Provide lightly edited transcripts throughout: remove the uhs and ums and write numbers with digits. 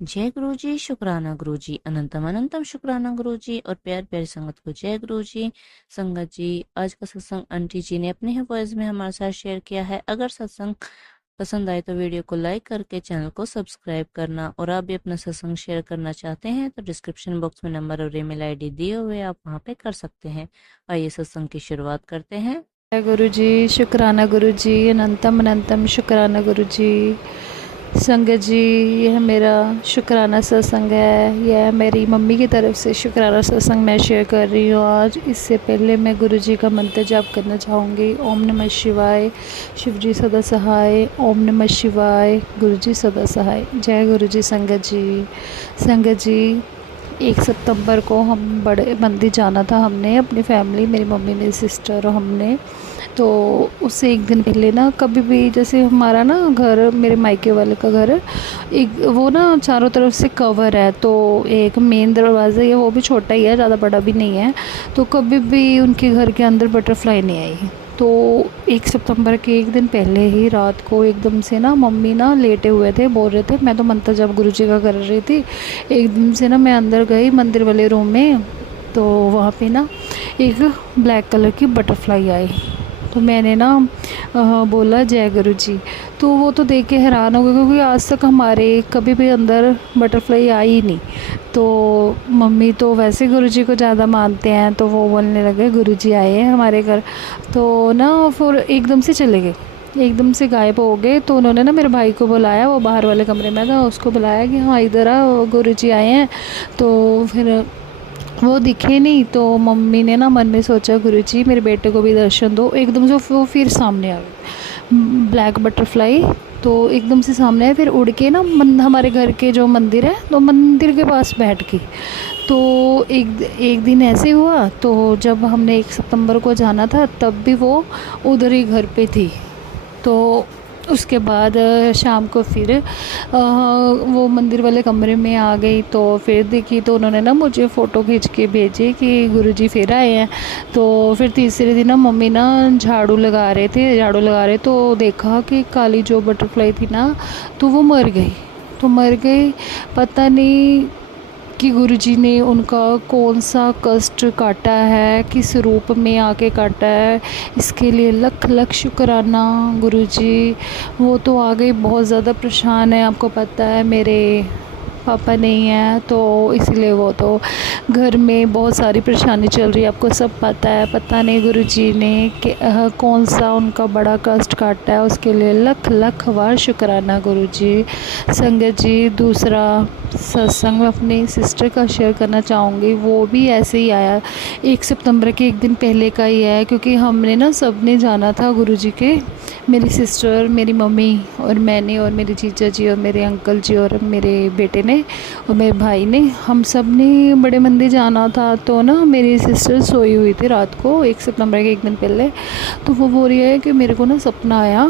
जय गुरु जी, शुक्राना गुरु जी, अनंतम अनंतम शुक्राना गुरु जी और प्यार प्यारी संगत को जय गुरु जी। संगत जी, आज का सत्संग आंटी जी ने अपने ही वॉइस में हमारे साथ शेयर किया है। अगर सत्संग पसंद आए तो वीडियो को लाइक करके चैनल को सब्सक्राइब करना, और आप भी अपना सत्संग शेयर करना चाहते हैं तो डिस्क्रिप्शन बॉक्स में नंबर और ईमेल आईडी दिए हुए आप वहां पे कर सकते हैं। आइए सत्संग की शुरुआत करते हैं। जय गुरु जी, शुक्राना गुरु जी, अनंतम अनंतम शुक्राना गुरु जी। संगत जी, यह मेरा शुक्राना सत्संग है। यह मेरी मम्मी की तरफ से शुक्राना सत्संग मैं शेयर कर रही हूँ आज। इससे पहले मैं गुरु जी का मंत्र जाप करना चाहूँगी। ओम नमः शिवाय, शिव जी सदा सहाय। ओम नमः शिवाय, गुरु जी सदा सहाय। जय गुरु जी। संगत जी, 1 सितंबर को हम बड़े मंदिर जाना था। हमने अपनी फैमिली, मेरी मम्मी, मेरी सिस्टर और हमने, तो उससे एक दिन पहले ना, कभी भी जैसे हमारा ना घर, मेरे मायके वाले का घर है, एक वो ना चारों तरफ से कवर है, तो एक मेन दरवाज़ा है, वो भी छोटा ही है, ज़्यादा बड़ा भी नहीं है। तो कभी भी उनके घर के अंदर बटरफ्लाई नहीं आई। तो 1 सितंबर के एक दिन पहले ही रात को एकदम से ना मम्मी ना लेटे हुए थे, बोल रहे थे, मैं तो मंत्र जब गुरु जी का कर रही थी, एकदम से ना मैं अंदर गई मंदिर वाले रूम में, तो वहाँ पे ना एक ब्लैक कलर की बटरफ्लाई आई। तो मैंने ना बोला जय गुरु जी। तो वो तो देख के हैरान हो गए, क्योंकि आज तक हमारे कभी भी अंदर बटरफ्लाई आई ही नहीं। तो मम्मी तो वैसे गुरु जी को ज़्यादा मानते हैं, तो वो बोलने लगे गुरु जी आए हैं हमारे घर। तो ना फिर एकदम से चले गए, एकदम से गायब हो गए। तो उन्होंने ना मेरे भाई को बुलाया, वो बाहर वाले कमरे में था, उसको बुलाया कि हाँ इधर आ, गुरु जी आए हैं। तो फिर वो दिखे नहीं। तो मम्मी ने ना मन में सोचा गुरुजी मेरे बेटे को भी दर्शन दो। एकदम से वो फिर सामने आ गए ब्लैक बटरफ्लाई। तो एकदम से सामने आए, फिर उड़ के ना हमारे घर के जो मंदिर है, तो मंदिर के पास बैठ गई। तो एक एक दिन ऐसे हुआ, तो जब हमने 1 सितंबर को जाना था तब भी वो उधर ही घर पे थी। तो उसके बाद शाम को फिर वो मंदिर वाले कमरे में आ गई। तो फिर देखी, तो उन्होंने ना मुझे फ़ोटो खींच के भेजी कि गुरुजी फिर आए हैं। तो फिर तीसरे दिन ना मम्मी ना झाड़ू लगा रहे, तो देखा कि काली जो बटरफ्लाई थी ना, तो वो मर गई। पता नहीं कि गुरुजी ने उनका कौन सा कष्ट काटा है, किस रूप में आके काटा है। इसके लिए लख लख शुक्राना गुरुजी। वो तो आ गई, बहुत ज़्यादा परेशान है, आपको पता है मेरे पापा नहीं है, तो इसलिए वो तो घर में बहुत सारी परेशानी चल रही है, आपको सब पता है। पता नहीं गुरुजी ने कौन सा उनका बड़ा कष्ट काटा है, उसके लिए लख लख बार शुक्राना गुरुजी। संगत जी, दूसरा सत्संग में अपनी सिस्टर का शेयर करना चाहूँगी। वो भी ऐसे ही आया, 1 सितंबर के एक दिन पहले का ही है, क्योंकि हमने ना सब ने जाना था गुरुजी के, मेरी सिस्टर, मेरी मम्मी और मैंने और मेरे जीजा जी और मेरे अंकल जी और मेरे बेटे ने और मेरे भाई ने, हम सब ने बड़े मंदिर जाना था। तो ना मेरी सिस्टर सोई हुई थी रात को, 1 सितंबर के एक दिन पहले। तो वो बोल रही है कि मेरे को ना सपना आया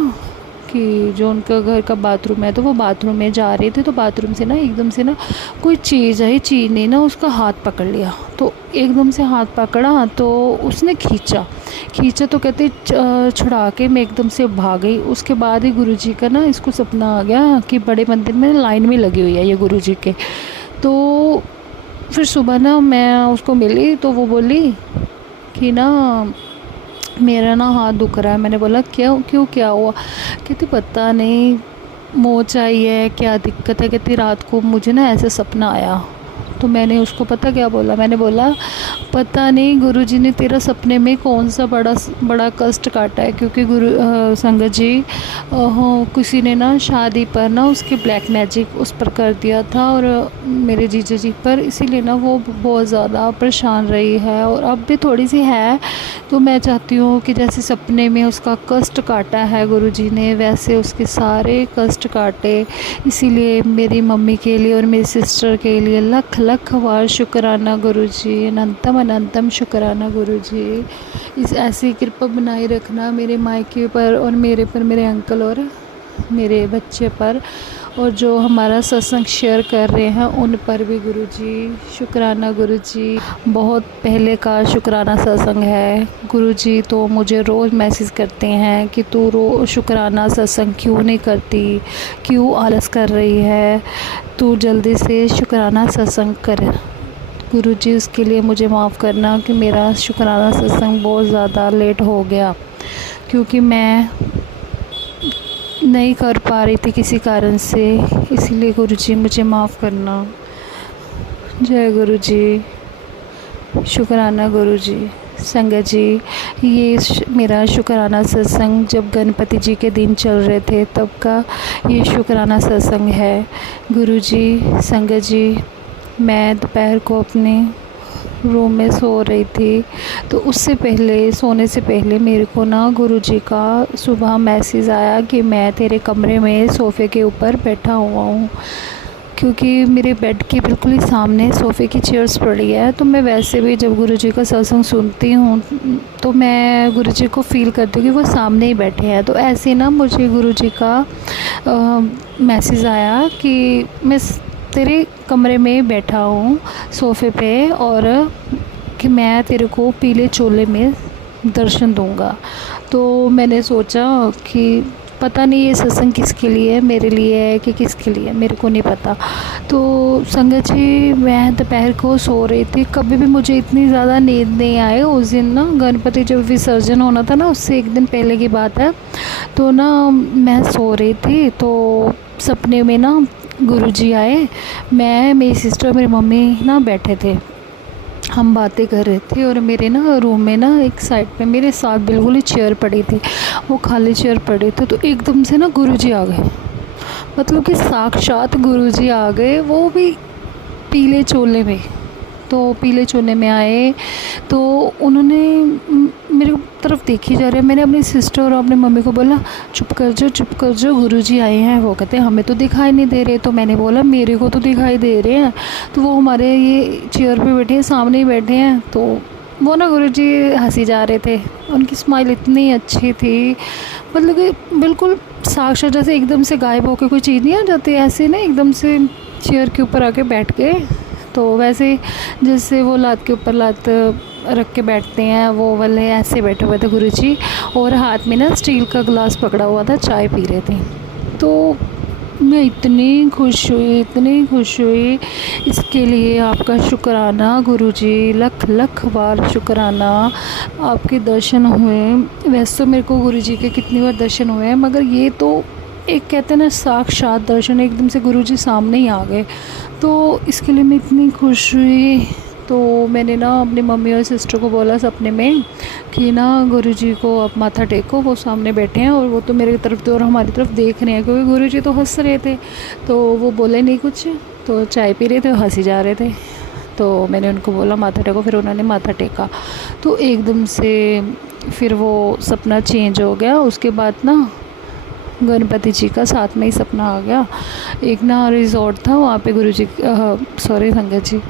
कि जो उनका घर का बाथरूम है, तो वो बाथरूम में जा रहे थे, तो बाथरूम से ना एकदम से ना कोई चीज़ आई, चीज़ ने ना उसका हाथ पकड़ लिया। तो एकदम से हाथ पकड़ा, तो उसने खींचा, तो कहते छुड़ा के मैं एकदम से भाग गई। उसके बाद ही गुरुजी का ना इसको सपना आ गया कि बड़े मंदिर में लाइन में लगी हुई है ये गुरुजी के। तो फिर सुबह ना मैं उसको मिली, तो वो बोली कि ना मेरा ना हाथ दुख रहा है। मैंने बोला क्यों क्यों क्या हुआ? कहती पता नहीं, मोच आई है, क्या दिक्कत है। कहती रात को मुझे ना ऐसे सपना आया। तो मैंने उसको पता क्या बोला, मैंने बोला पता नहीं गुरुजी ने तेरा सपने में कौन सा बड़ा कष्ट काटा है, क्योंकि संगत जी किसी ने ना शादी पर ना उसके ब्लैक मैजिक उस पर कर दिया था, और मेरे जीजा जी पर, इसीलिए ना वो बहुत ज़्यादा परेशान रही है, और अब भी थोड़ी सी है। तो मैं चाहती हूँ कि जैसे सपने में उसका कष्ट काटा है गुरुजी ने, वैसे उसके सारे कष्ट काटे। इसीलिए मेरी मम्मी के लिए और मेरी सिस्टर के लिए लख लख बार शुक्राना गुरुजी, अनंतम अनंतम शुक्राना गुरुजी। इस ऐसी कृपा बनाए रखना मेरे मायके पर और मेरे पर, मेरे अंकल और मेरे बच्चे पर। और जो हमारा सत्संग शेयर कर रहे हैं उन पर भी गुरुजी शुक्राना। गुरुजी बहुत पहले का शुक्राना सत्संग है। गुरुजी तो मुझे रोज़ मैसेज करते हैं कि तू शुक्राना सत्संग क्यों नहीं करती, क्यों आलस कर रही है, तू जल्दी से शुक्राना सत्संग कर। गुरुजी उसके लिए मुझे माफ़ करना कि मेरा शुक्राना सत्संग बहुत ज़्यादा लेट हो गया, क्योंकि मैं नहीं कर पा रही थी किसी कारण से, इसीलिए गुरुजी मुझे माफ़ करना। जय गुरुजी, शुक्राना गुरुजी। संगत जी, ये मेरा शुक्राना सत्संग जब गणपति जी के दिन चल रहे थे तब का ये शुक्राना सत्संग है। गुरुजी, संगत जी, मैं दोपहर को अपने रूम में सो रही थी, तो उससे पहले सोने से पहले मेरे को ना गुरुजी का सुबह मैसेज आया कि मैं तेरे कमरे में सोफ़े के ऊपर बैठा हुआ हूँ, क्योंकि मेरे बेड के बिल्कुल ही सामने सोफ़े की चेयर्स पड़ी है। तो मैं वैसे भी जब गुरुजी का सत्संग सुनती हूँ तो मैं गुरुजी को फ़ील करती हूँ कि वो सामने ही बैठे हैं। तो ऐसे ना मुझे गुरुजी का मैसेज आया कि मैं तेरे कमरे में बैठा हूँ सोफ़े पे, और कि मैं तेरे को पीले चोले में दर्शन दूँगा। तो मैंने सोचा कि पता नहीं ये सत्संग किसके लिए है, मेरे लिए है कि किसके लिए, मेरे को नहीं पता। तो संगत जी, मैं दोपहर को सो रही थी, कभी भी मुझे इतनी ज़्यादा नींद नहीं आई। उस दिन ना गणपति जब विसर्जन होना था ना, उससे एक दिन पहले की बात है, तो ना मैं सो रही थी, तो सपने में ना गुरुजी आए। मैं, मेरी सिस्टर, मेरी मम्मी ना बैठे थे, हम बातें कर रहे थे, और मेरे ना रूम में ना एक साइड पे मेरे साथ बिल्कुल ही चेयर पड़ी थी, वो खाली चेयर पड़ी थी। तो एकदम से ना गुरुजी आ गए, मतलब कि साक्षात गुरुजी आ गए, वो भी पीले चोले में। तो पीले चोले में आए तो उन्होंने मेरी तरफ देखी जा रहे हैं। मैंने अपनी सिस्टर और अपनी मम्मी को बोला चुप कर जाओ, चुप कर जाओ, गुरुजी आए हैं। वो कहते हैं हमें तो दिखाई नहीं दे रहे। तो मैंने बोला मेरे को तो दिखाई दे रहे हैं। तो वो हमारे ये चेयर पे बैठे हैं, सामने ही बैठे हैं। तो वो ना गुरुजी हंसी जा रहे थे, उनकी स्माइल इतनी अच्छी थी, मतलब कि बिल्कुल साक्षात जैसे एकदम से गायब होकर कोई चीज़ नहीं आ जाती, ऐसे ना एकदम से चेयर के ऊपर आके बैठ गए। तो वैसे जैसे वो लात के ऊपर लात रख के बैठते हैं, वो वाले ऐसे बैठे हुए थे गुरुजी, और हाथ में ना स्टील का गिलास पकड़ा हुआ था, चाय पी रहे थे। तो मैं इतनी खुश हुई, इतनी खुश हुई। इसके लिए आपका शुक्राना गुरुजी, लख लख बार शुक्राना। आपके दर्शन हुए। वैसे तो मेरे को गुरुजी के कितनी बार दर्शन हुए हैं, मगर ये तो एक कहते हैं ना साक्षात दर्शन, एकदम से गुरुजी सामने ही आ गए। तो इसके लिए मैं इतनी खुश हुई। तो मैंने ना अपनी मम्मी और सिस्टर को बोला सपने में कि ना गुरुजी को आप माथा टेको, वो सामने बैठे हैं और वो तो मेरी तरफ और हमारी तरफ देख रहे हैं, क्योंकि गुरुजी तो हंस रहे थे। तो वो बोले नहीं कुछ, तो चाय पी रहे थे, हंसी जा रहे थे। तो मैंने उनको बोला माथा टेको, फिर उन्होंने माथा टेका। तो एकदम से फिर वो सपना चेंज हो गया। उसके बाद ना गणपति जी का साथ में ही सपना आ गया। एक ना रिज़ॉर्ट था, वहाँ पे गुरुजी, सॉरी संगत जी,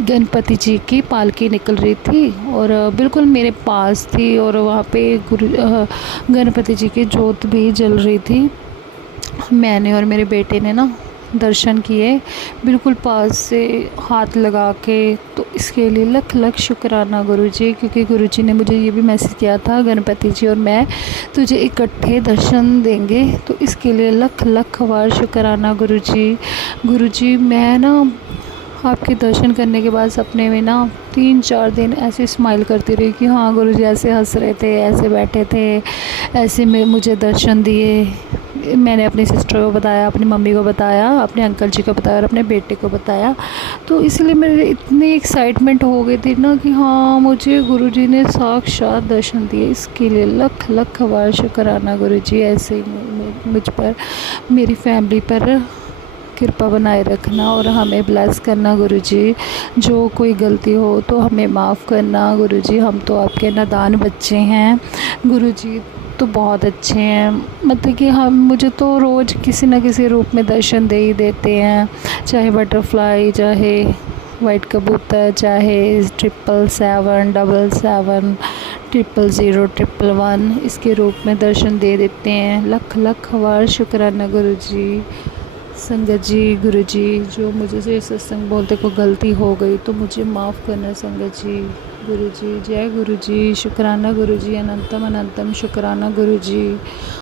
गणपति जी की पालकी निकल रही थी और बिल्कुल मेरे पास थी, और वहाँ पे गणपति जी की जोत भी जल रही थी। मैंने और मेरे बेटे ने ना दर्शन किए बिल्कुल पास से हाथ लगा के। तो इसके लिए लख लख शुक्राना गुरुजी, क्योंकि गुरुजी ने मुझे ये भी मैसेज किया था गणपति जी और मैं तुझे इकट्ठे दर्शन देंगे। तो इसके लिए लख लख बार शुक्राना गुरुजी। गुरुजी, मैं ना आपके दर्शन करने के बाद सपने में ना 3-4 दिन ऐसे स्माइल करती रही कि हाँ गुरुजी ऐसे हंस रहे थे, ऐसे बैठे थे, ऐसे में मुझे दर्शन दिए। मैंने अपनी सिस्टर को बताया, अपनी मम्मी को बताया, अपने अंकल जी को बताया और अपने बेटे को बताया। तो इसलिए मेरे इतनी एक्साइटमेंट हो गई थी ना कि हाँ मुझे गुरुजी ने साक्षात दर्शन दिए। इसके लिए लख लख बार शुक्राना गुरुजी। ऐसे ही मुझ पर, मेरी फैमिली पर कृपा बनाए रखना और हमें ब्लेस करना गुरुजी। जो कोई गलती हो तो हमें माफ़ करना गुरुजी। हम तो आपके नादान बच्चे हैं गुरुजी, तो बहुत अच्छे हैं। मतलब कि हम, मुझे तो रोज़ किसी न किसी रूप में दर्शन दे ही देते हैं, चाहे बटरफ्लाई, चाहे वाइट कबूतर, चाहे 777, 777, 00011 इसके रूप में दर्शन दे देते हैं। लख लख वार शुक्राना गुरु जी। संगत जी, गुरु जी, जो मुझे से सत्संग बोलते को गलती हो गई तो मुझे माफ़ करना संगत जी। गुरु जी, जय गुरु जी, शुक्राना गुरु जी, अनंतम अनंतम शुक्राना गुरु जी।